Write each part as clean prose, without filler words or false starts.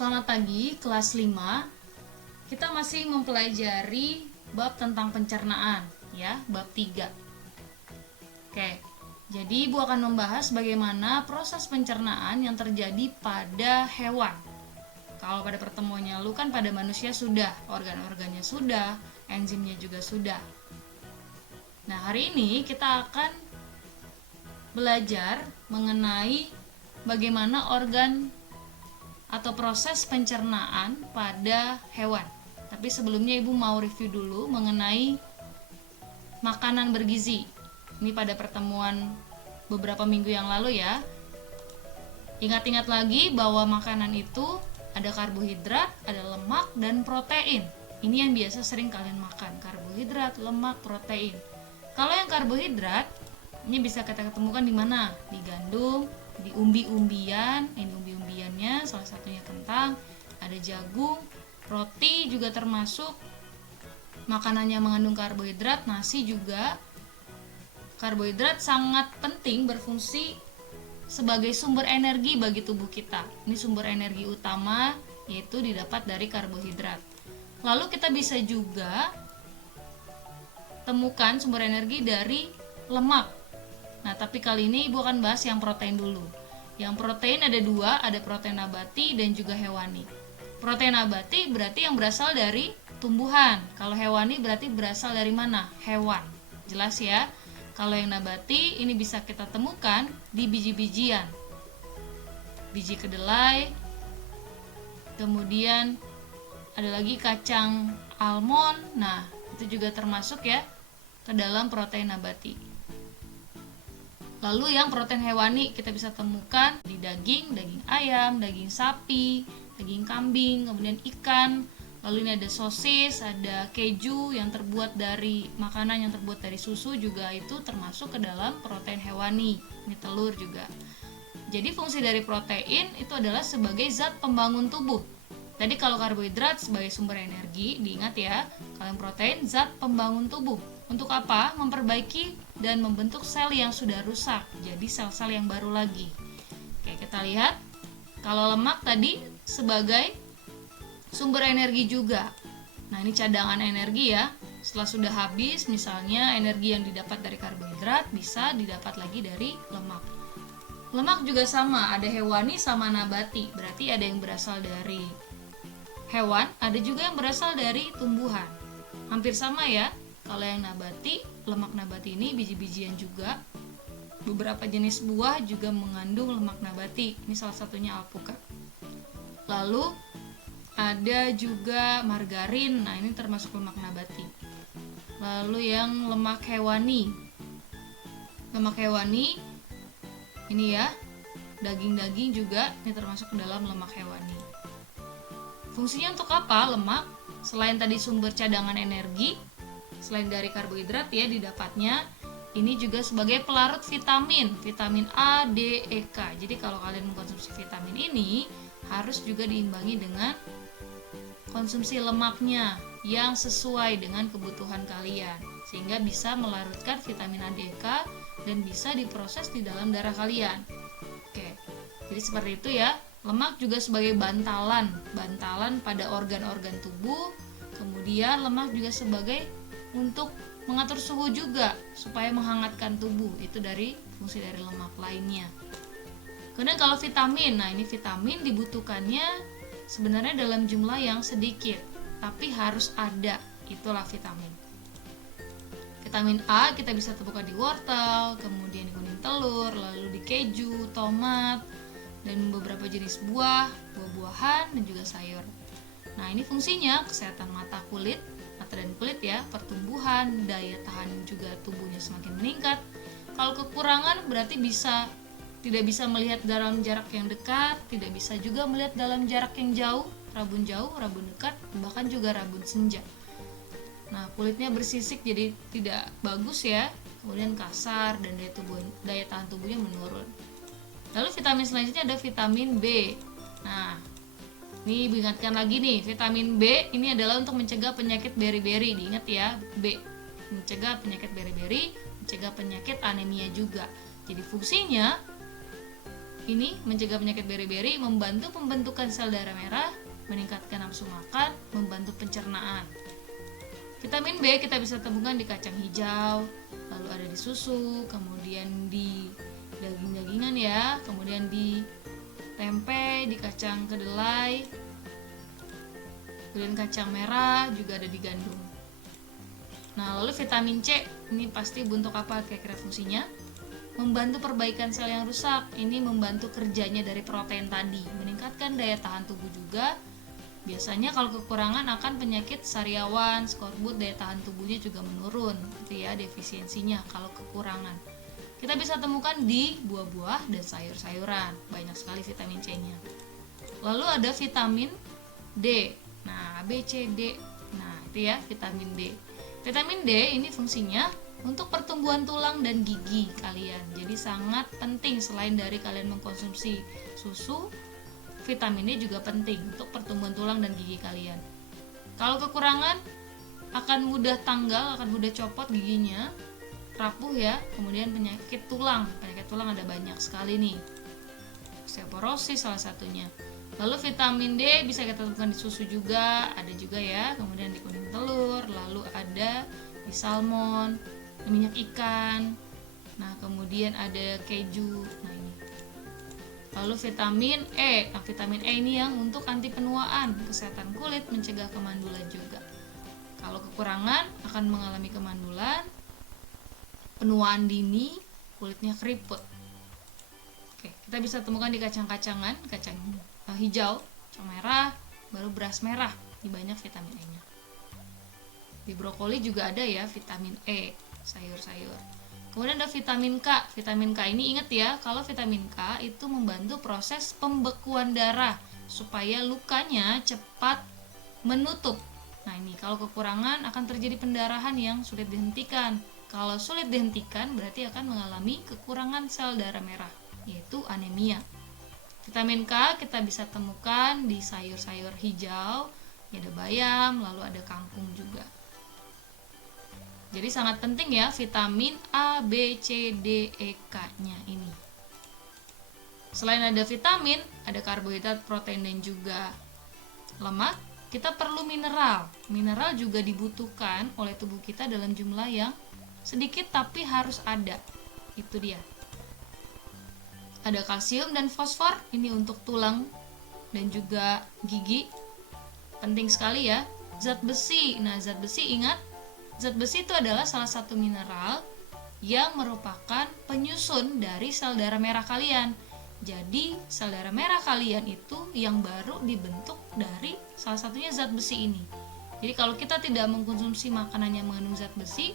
Selamat pagi, kelas 5. Kita masih mempelajari bab tentang pencernaan, ya, bab 3. Oke, jadi Ibu akan membahas bagaimana proses pencernaan yang terjadi pada hewan. Kalau pada pertemuannya lalu kan pada manusia sudah, organ-organnya sudah, enzimnya juga sudah. Nah, hari ini kita akan belajar mengenai bagaimana organ atau proses pencernaan pada hewan. Tapi sebelumnya Ibu mau review dulu mengenai makanan bergizi. Ini pada pertemuan beberapa minggu yang lalu ya. Ingat-ingat lagi bahwa makanan itu ada karbohidrat, ada lemak, dan protein. Ini yang biasa sering kalian makan, karbohidrat, lemak, protein. Kalau yang karbohidrat, ini bisa kita ketemukan di mana? Di gandum, di umbi-umbian, ini umbi-umbiannya, salah satunya kentang, ada jagung, roti juga termasuk makanannya mengandung karbohidrat, nasi juga. Karbohidrat sangat penting berfungsi sebagai sumber energi bagi tubuh kita. Ini sumber energi utama yaitu didapat dari karbohidrat. Lalu kita bisa juga temukan sumber energi dari lemak. Nah, tapi kali ini Ibu akan bahas yang protein dulu. Yang protein ada dua, ada protein nabati dan juga hewani. Protein nabati berarti yang berasal dari tumbuhan. Kalau hewani berarti berasal dari mana? Hewan. Jelas ya? Kalau yang nabati ini bisa kita temukan di biji-bijian. Biji kedelai, kemudian ada lagi kacang almond. Nah, itu juga termasuk ya ke dalam protein nabati. Lalu yang protein hewani kita bisa temukan di daging, daging ayam, daging sapi, daging kambing, kemudian ikan. Lalu ini ada sosis, ada keju yang terbuat dari makanan yang terbuat dari susu juga itu termasuk ke dalam protein hewani. Ini telur juga. Jadi fungsi dari protein itu adalah sebagai zat pembangun tubuh. Tadi kalau karbohidrat sebagai sumber energi, diingat ya, kalau protein zat pembangun tubuh. Untuk apa? Memperbaiki dan membentuk sel yang sudah rusak, jadi sel-sel yang baru lagi. Oke, kita lihat. Kalau lemak tadi sebagai sumber energi juga. Nah, ini cadangan energi ya. Setelah sudah habis, misalnya energi yang didapat dari karbohidrat bisa didapat lagi dari lemak. Lemak juga sama, ada hewani sama nabati. Berarti ada yang berasal dari hewan, ada juga yang berasal dari tumbuhan. Hampir sama ya. Kalau yang nabati, lemak nabati ini biji-bijian juga. Beberapa jenis buah juga mengandung lemak nabati. Ini salah satunya alpukat. Lalu ada juga margarin. Nah, ini termasuk lemak nabati. Lalu yang lemak hewani. Lemak hewani ini ya, daging-daging juga ini termasuk ke dalam lemak hewani. Fungsinya untuk apa lemak? Selain tadi sumber cadangan energi, selain dari karbohidrat ya didapatnya, ini juga sebagai pelarut vitamin, vitamin A, D, E, K. Jadi kalau kalian mengkonsumsi vitamin ini harus juga diimbangi dengan konsumsi lemaknya yang sesuai dengan kebutuhan kalian, sehingga bisa melarutkan vitamin A, D, E, K dan bisa diproses di dalam darah kalian. Oke, jadi seperti itu ya. Lemak juga sebagai bantalan pada organ-organ tubuh. Kemudian lemak juga sebagai untuk mengatur suhu juga supaya menghangatkan tubuh. Itu dari fungsi dari lemak lainnya. Kemudian kalau vitamin, nah ini vitamin dibutuhkannya sebenarnya dalam jumlah yang sedikit, tapi harus ada. Itulah vitamin. Vitamin A kita bisa temukan di wortel, kemudian di kuning telur, lalu di keju, tomat, dan beberapa jenis buah, buah-buahan, dan juga sayur. Nah, ini fungsinya kesehatan mata dan kulit ya, pertumbuhan, daya tahan juga tubuhnya semakin meningkat. Kalau kekurangan berarti tidak bisa melihat dalam jarak yang dekat, tidak bisa juga melihat dalam jarak yang jauh, rabun dekat, bahkan juga rabun senja. Nah, kulitnya bersisik jadi tidak bagus ya, kemudian kasar dan daya tahan tubuhnya menurun. Lalu vitamin selanjutnya ada vitamin B. Nah, ini diingatkan lagi nih, vitamin B ini adalah untuk mencegah penyakit beri-beri. Diingat ya, B. Mencegah penyakit beri-beri, mencegah penyakit anemia juga. Jadi fungsinya ini mencegah penyakit beri-beri, membantu pembentukan sel darah merah, meningkatkan nafsu makan, membantu pencernaan. Vitamin B kita bisa temukan di kacang hijau, lalu ada di susu, kemudian di daging-dagingan ya, kemudian di tempe, di kacang kedelai, kemudian kacang merah, juga ada di gandum. Nah, lalu vitamin C ini pasti untuk apa kira-kira fungsinya? Membantu perbaikan sel yang rusak. Ini membantu kerjanya dari protein tadi, meningkatkan daya tahan tubuh juga. Biasanya kalau kekurangan akan penyakit sariawan, skorbut, daya tahan tubuhnya juga menurun, gitu ya, defisiensinya kalau kekurangan. Kita bisa temukan di buah-buah dan sayur-sayuran, banyak sekali vitamin C-nya. Lalu ada vitamin D. Nah, B, C, D. Nah, itu ya vitamin D. Vitamin D ini fungsinya untuk pertumbuhan tulang dan gigi kalian. Jadi sangat penting, selain dari kalian mengkonsumsi susu, vitamin D juga penting untuk pertumbuhan tulang dan gigi kalian. Kalau kekurangan akan mudah tanggal, akan mudah copot giginya, rapuh ya. Kemudian penyakit tulang ada banyak sekali nih. Osteoporosis salah satunya. Lalu vitamin D bisa kita temukan di susu juga, ada juga ya. Kemudian di kuning telur, lalu ada di salmon, minyak ikan. Nah, kemudian ada keju. Nah, ini. Lalu vitamin E. Nah, vitamin E ini yang untuk anti penuaan, kesehatan kulit, mencegah kemandulan juga. Kalau kekurangan akan mengalami kemandulan, penuaan dini, kulitnya keriput. Oke, kita bisa temukan di kacang-kacangan, kacang hijau, kacang merah, baru beras merah, ini banyak vitamin E-nya. Di brokoli juga ada ya vitamin E, sayur-sayur. Kemudian ada vitamin K. Vitamin K ini ingat ya, kalau vitamin K itu membantu proses pembekuan darah supaya lukanya cepat menutup. Nah, ini kalau kekurangan akan terjadi pendarahan yang sulit dihentikan. Kalau sulit dihentikan berarti akan mengalami kekurangan sel darah merah, yaitu anemia. Vitamin K kita bisa temukan di sayur-sayur hijau, ya ada bayam, lalu ada kangkung juga. Jadi sangat penting ya vitamin A, B, C, D, E, K-nya ini. Selain ada vitamin, ada karbohidrat, protein, dan juga lemak, kita perlu mineral. Mineral juga dibutuhkan oleh tubuh kita dalam jumlah yang sedikit tapi harus ada. Itu dia. Ada kalsium dan fosfor, ini untuk tulang dan juga gigi. Penting sekali ya. Zat besi. Nah, zat besi ingat, zat besi itu adalah salah satu mineral yang merupakan penyusun dari sel darah merah kalian. Jadi, sel darah merah kalian itu yang baru dibentuk dari salah satunya zat besi ini. Jadi, kalau kita tidak mengkonsumsi makanan yang mengandung zat besi,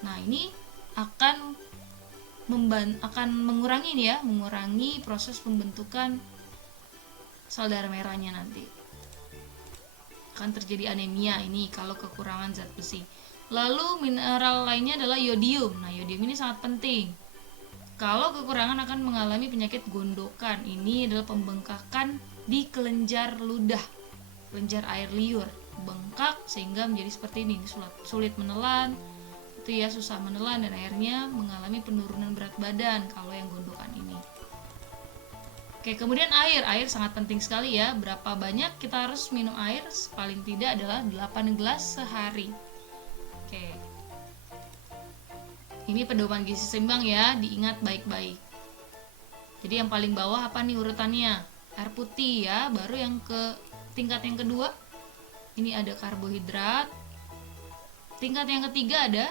nah ini akan mengurangi nih ya, mengurangi proses pembentukan sel darah merahnya nanti. Akan terjadi anemia ini kalau kekurangan zat besi. Lalu mineral lainnya adalah yodium. Nah, yodium ini sangat penting. Kalau kekurangan akan mengalami penyakit gondokan. Ini adalah pembengkakan di kelenjar ludah, kelenjar air liur, bengkak sehingga menjadi seperti ini, sulit menelan. Itu ya, susah menelan dan akhirnya mengalami penurunan berat badan kalau yang gondokan ini. Oke, kemudian air sangat penting sekali ya. Berapa banyak kita harus minum air? Paling tidak adalah 8 gelas sehari. Oke. Ini pedoman gizi seimbang ya, diingat baik-baik. Jadi yang paling bawah apa nih urutannya? Air putih ya, baru yang ke tingkat yang kedua. Ini ada karbohidrat. Tingkat yang ketiga ada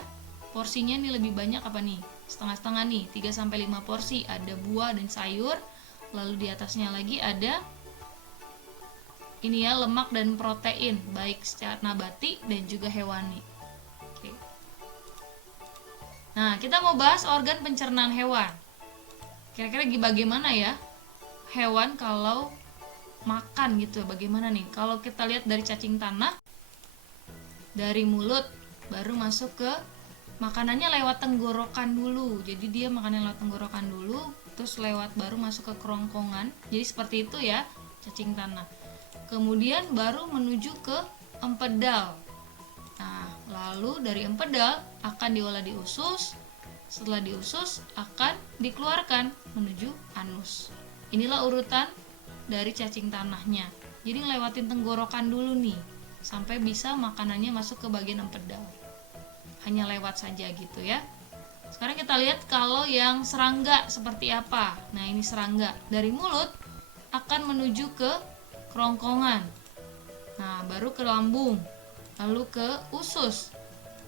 porsinya nih lebih banyak apa nih? Setengah-setengah nih, 3-5 porsi. Ada buah dan sayur. Lalu di atasnya lagi ada ini ya, lemak dan protein, baik secara nabati dan juga hewani. Oke. Nah, kita mau bahas organ pencernaan hewan. Kira-kira bagaimana ya hewan kalau makan gitu, bagaimana nih? Kalau kita lihat dari cacing tanah, dari mulut baru masuk ke makanannya lewat tenggorokan dulu. Jadi dia makannya lewat tenggorokan dulu, terus lewat baru masuk ke kerongkongan. Jadi seperti itu ya cacing tanah. Kemudian baru menuju ke empedal. Nah, lalu dari empedal akan diolah di usus, Setelah di usus akan dikeluarkan menuju anus. Inilah urutan dari cacing tanahnya. Jadi ngelewatin tenggorokan dulu nih, sampai bisa makanannya masuk ke bagian empedu. Hanya lewat saja gitu ya. Sekarang kita lihat kalau yang serangga seperti apa. Nah, ini serangga. Dari mulut akan menuju ke kerongkongan. Nah, baru ke lambung, lalu ke usus.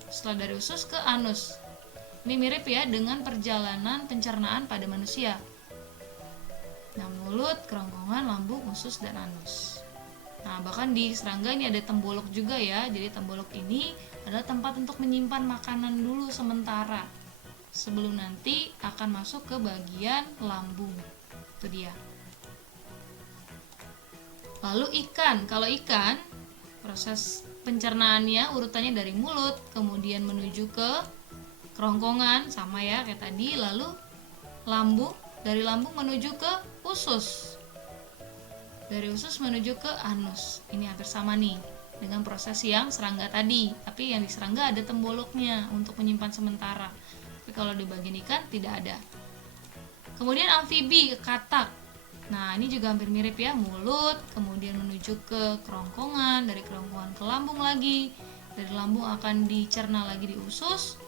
Setelah dari usus ke anus. Ini mirip ya dengan perjalanan pencernaan pada manusia. Nah, mulut, kerongkongan, lambung, usus, dan anus. Nah, bahkan di serangga ini ada tembolok juga ya. Jadi tembolok ini adalah tempat untuk menyimpan makanan dulu sementara, sebelum nanti akan masuk ke bagian lambung. Itu dia. Lalu ikan. Kalau ikan, proses pencernaannya urutannya dari mulut, kemudian menuju ke kerongkongan, sama ya kayak tadi, lalu lambung, dari lambung menuju ke usus, dari usus menuju ke anus. Ini hampir sama nih dengan proses yang serangga tadi, tapi yang di serangga ada temboloknya untuk menyimpan sementara, tapi kalau di bagian ikan tidak ada. Kemudian amfibi, katak. Nah, ini juga hampir mirip ya, mulut, kemudian menuju ke kerongkongan, dari kerongkongan ke lambung lagi, dari lambung akan dicerna lagi di usus,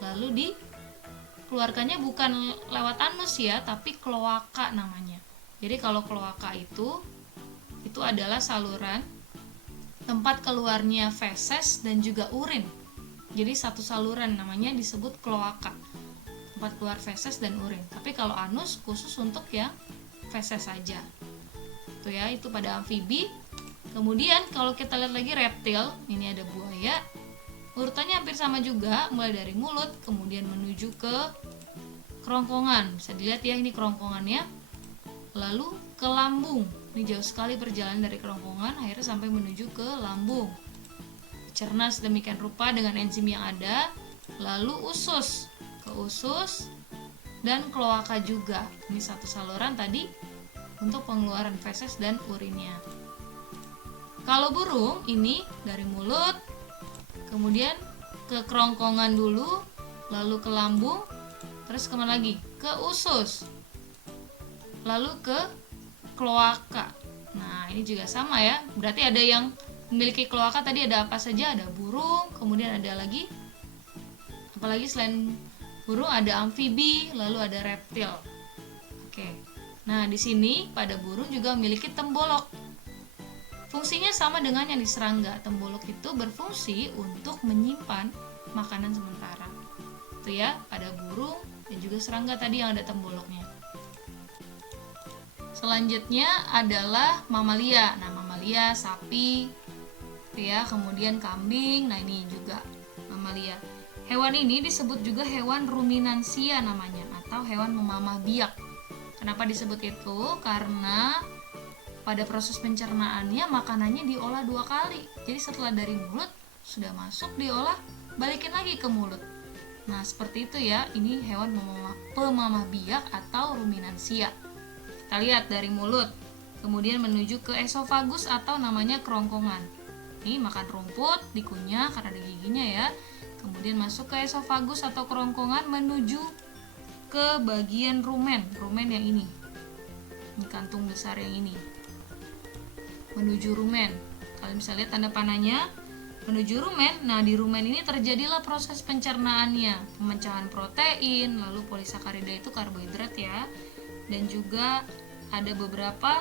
lalu dikeluarkannya bukan lewat anus ya, tapi kloaka namanya. Jadi kalau kloaka itu adalah saluran tempat keluarnya feses dan juga urin. Jadi satu saluran namanya disebut kloaka, tempat keluar feses dan urin. Tapi kalau anus khusus untuk yang feses saja. Itu ya, itu pada amfibi. Kemudian kalau kita lihat lagi reptil, ini ada buaya. Urutannya hampir sama juga, mulai dari mulut kemudian menuju ke kerongkongan. Bisa dilihat ya, ini kerongkongannya. Lalu ke lambung. Ini jauh sekali perjalanan dari kerongkongan akhirnya sampai menuju ke lambung. Dicerna sedemikian rupa dengan enzim yang ada. Lalu usus, ke usus dan kloaka juga. Ini satu saluran tadi untuk pengeluaran feses dan urinnya. Kalau burung ini dari mulut, kemudian ke kerongkongan dulu, lalu ke lambung, terus kemana lagi? Ke usus, lalu ke kloaka. Nah, ini juga sama ya. Berarti ada yang memiliki kloaka tadi, ada apa saja? Ada burung, kemudian ada lagi, apalagi selain burung ada amfibi, lalu ada reptil. Oke. Nah, di sini pada burung juga memiliki tembolok. Fungsinya sama dengan yang di serangga. Tembolok itu berfungsi untuk menyimpan makanan sementara. Itu ya, pada burung dan juga serangga tadi yang ada temboloknya. Selanjutnya adalah mamalia. Nah, mamalia sapi, itu ya, kemudian kambing. Nah, ini juga mamalia. Hewan ini disebut juga hewan ruminansia namanya, atau hewan memamah biak. Kenapa disebut itu? Karena pada proses pencernaannya makanannya diolah 2 kali. Jadi setelah dari mulut sudah masuk, diolah, balikin lagi ke mulut. Nah, seperti itu ya. Ini hewan pemamah biak atau ruminansia. Kita lihat dari mulut, kemudian menuju ke esofagus atau namanya kerongkongan. Ini makan rumput, dikunyah karena ada giginya ya. Kemudian masuk ke esofagus atau kerongkongan menuju ke bagian rumen yang ini. Ini kantung besar yang ini. Menuju rumen. Kalian bisa lihat tanda panahnya, menuju rumen. Nah, di rumen ini terjadilah proses pencernaannya, pemecahan protein, lalu polisakarida itu karbohidrat ya. Dan juga ada beberapa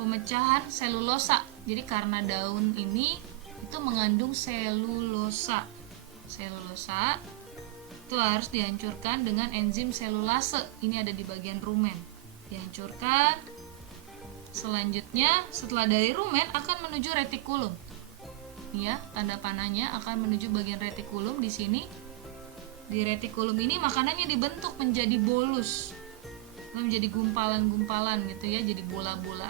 pemecahan selulosa. Jadi karena daun ini itu mengandung selulosa. Selulosa itu harus dihancurkan dengan enzim selulase. Ini ada di bagian rumen. Dihancurkan. Selanjutnya setelah dari rumen akan menuju retikulum. Ini ya, tanda panahnya akan menuju bagian retikulum di sini. Di retikulum ini makanannya dibentuk menjadi bolus. Menjadi gumpalan-gumpalan gitu ya, jadi bola-bola.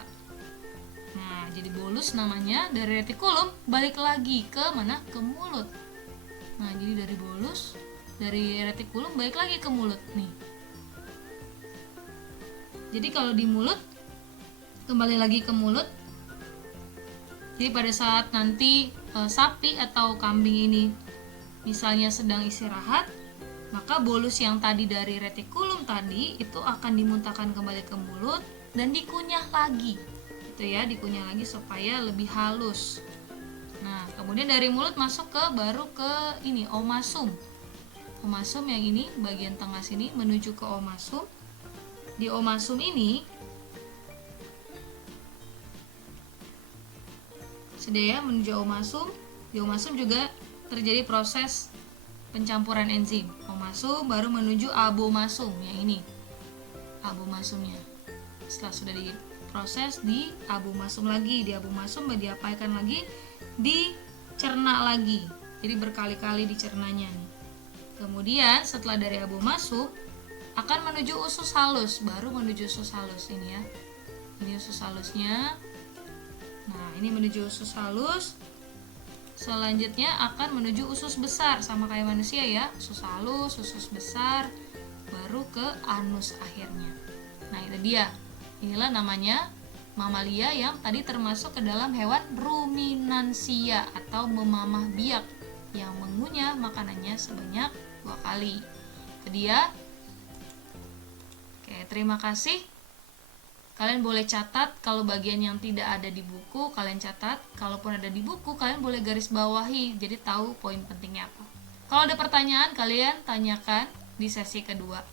Nah, jadi bolus namanya. Dari retikulum balik lagi ke mana? Ke mulut. Nah, jadi dari bolus, dari retikulum balik lagi ke mulut nih. Jadi kalau di mulut kembali lagi ke mulut. Jadi pada saat nanti sapi atau kambing ini misalnya sedang istirahat, Maka bolus yang tadi dari retikulum tadi itu akan dimuntahkan kembali ke mulut dan dikunyah lagi. Gitu ya, dikunyah lagi supaya lebih halus. Nah, kemudian dari mulut masuk ke baru ke ini omasum. Omasum yang ini bagian tengah sini menuju ke omasum. Di omasum ini sudah ya, menuju omasum. Di omasum juga terjadi proses pencampuran enzim. Omasum baru menuju abomasum yang ini. Abomasumnya. Setelah sudah diproses di abomasum lagi, di abomasum diapakan lagi, dicerna lagi. Jadi berkali-kali dicernanya nih. Kemudian setelah dari abomasum akan menuju usus halus, baru menuju usus halus ini ya. Ini usus halusnya. Nah, ini menuju usus halus. Selanjutnya akan menuju usus besar, sama kayak manusia ya, usus halus, usus besar, baru ke anus akhirnya. Nah, itu dia. Inilah namanya mamalia yang tadi termasuk ke dalam hewan ruminansia atau memamah biak yang mengunyah makanannya sebanyak 2 kali. Itu dia. Oke, terima kasih. Kalian boleh catat, kalau bagian yang tidak ada di buku kalian catat, kalaupun ada di buku kalian boleh garis bawahi, jadi tahu poin pentingnya apa. Kalau ada pertanyaan kalian tanyakan di sesi kedua.